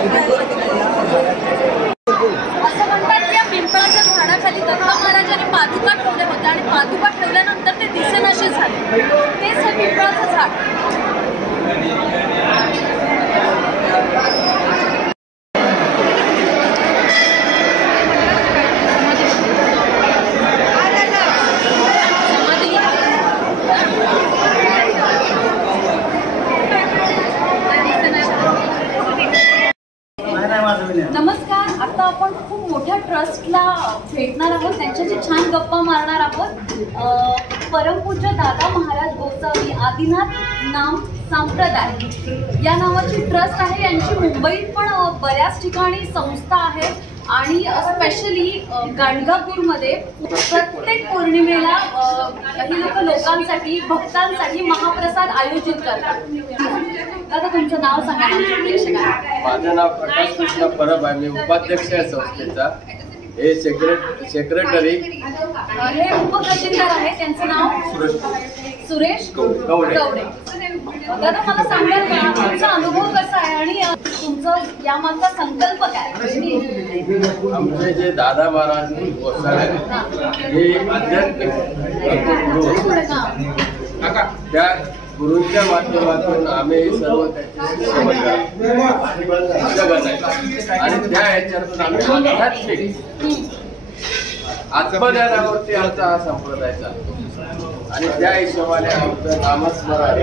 असं म्हणतात की या पिंपळाच्या झाडाखाली दत्त महाराजांनी पादुका ठेवल्या होत्या आणि पादुका ठेवल्यानंतर ते दिसेनासे झाले. तेच हे पिंपळाचं झाड. नमस्कार. आता आपण खूप मोठ्या ट्रस्टला भेटणार आहोत, त्यांच्याशी छान गप्पा मारणार आहोत. परमपूज्य दादा महाराज गोसावी आदिनाथ नाम संप्रदाय या नावाची ट्रस्ट आहे. यांची मुंबईत पण बऱ्याच ठिकाणी संस्था आहे आणि स्पेशली गाणगापूरमध्ये प्रत्येक पौर्णिमेला काही लोकांसाठी भक्तांसाठी महाप्रसाद आयोजित करतात. दादा तुमचं नाव सांगा. माझं नाव प्रकाश कृष्ण परब आहे. मी उपाध्यक्ष आहे संस्थेचा. हे सेक्रेटरी हे उपतहसीलदार आहे, त्यांचं नाव सुरेश कवडे. दादा मला सांगाल का तुमचा अनुभव कसा आहे आणि तुमचा यामागचा संकल्प काय? आमचे जे दादा महाराज गोसावी हे आध्यात्मिक त्या गुरूंच्या माध्यमातून आम्ही सर्व आणि त्या ह्याच्यातून आम्ही आध्यात्मिक आत्मज्ञानावरती आमचा हा संप्रदाय चालतो आणि त्या हिशोबाने आमचं नामस्मरण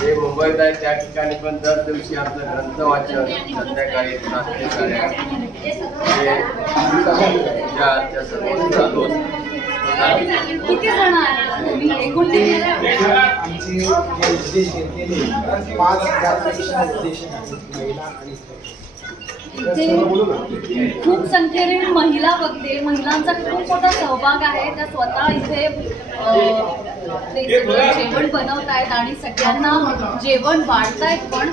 हे मुंबईत आहे त्या ठिकाणी पण दर दिवशी आमचं ग्रंथ वाचन संध्याकाळी 7 ते 8 सर्व चालू असतं. किती जण आहेत एकूण? इथे खूप संख्येने महिला बघते. महिलांचा खूप मोठा सहभाग आहे. त्या स्वतः इथे जेवण बनवत आहेत आणि सगळ्यांना जेवण वाढतायत. पण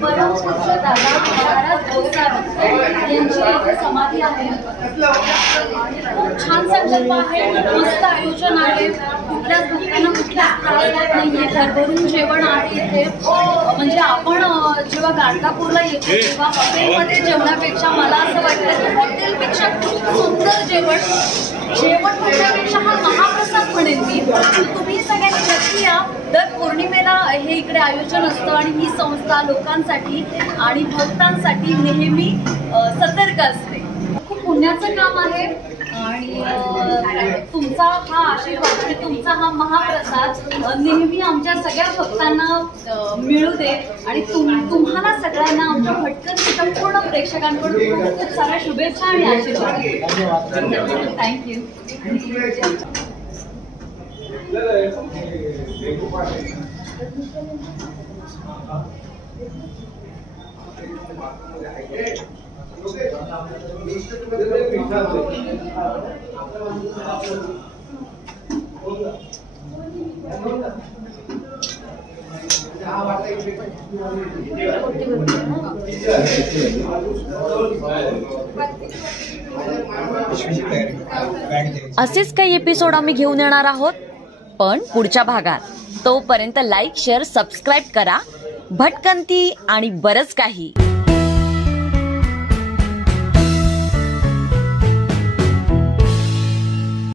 परमपूज्य दादा महाराज गोसावी यांची इथे समाधी आहे. खूप छान संकल्प आहे. मस्त आयोजन आहे. कुठल्याच भक्तांना कुठल्याच त्रास नाहीये. घरभरून जेवण आहे इथे. म्हणजे आपण जेव्हा गाणगापूरला येतो तेव्हा हॉटेलमध्ये जेवणापेक्षा मला असं वाटतं की हॉटेलपेक्षा खूप सुंदर जेवण म्हणण्यापेक्षा हा महाप्रसाद म्हणेन मी. तुम्ही सगळ्यांनी नक्की या. दर पौर्णिमेला हे इकडे आयोजन असतं आणि ही संस्था लोकांसाठी आणि भक्तांसाठी नेहमी सतर्क असते. खूप पुण्याचं काम आहे आणि तुमचा हा आशीर्वाद आणि तुमचा हा महाप्रसाद नेहमी आमच्या सगळ्या भक्तांना मिळू दे आणि तुम्हाला सगळ्यांना आमच्या भटकंती संपूर्ण प्रेक्षकांकडून खूप साऱ्या शुभेच्छा आणि आशीर्वाद. थँक्यू. असेच काही एपिसोड आम्ही घेऊन येणार आहोत पण पुढच्या भागात. तोपर्यंत लाईक, शेअर, सबस्क्राईब करा. भटकंती आणि बरंच काही.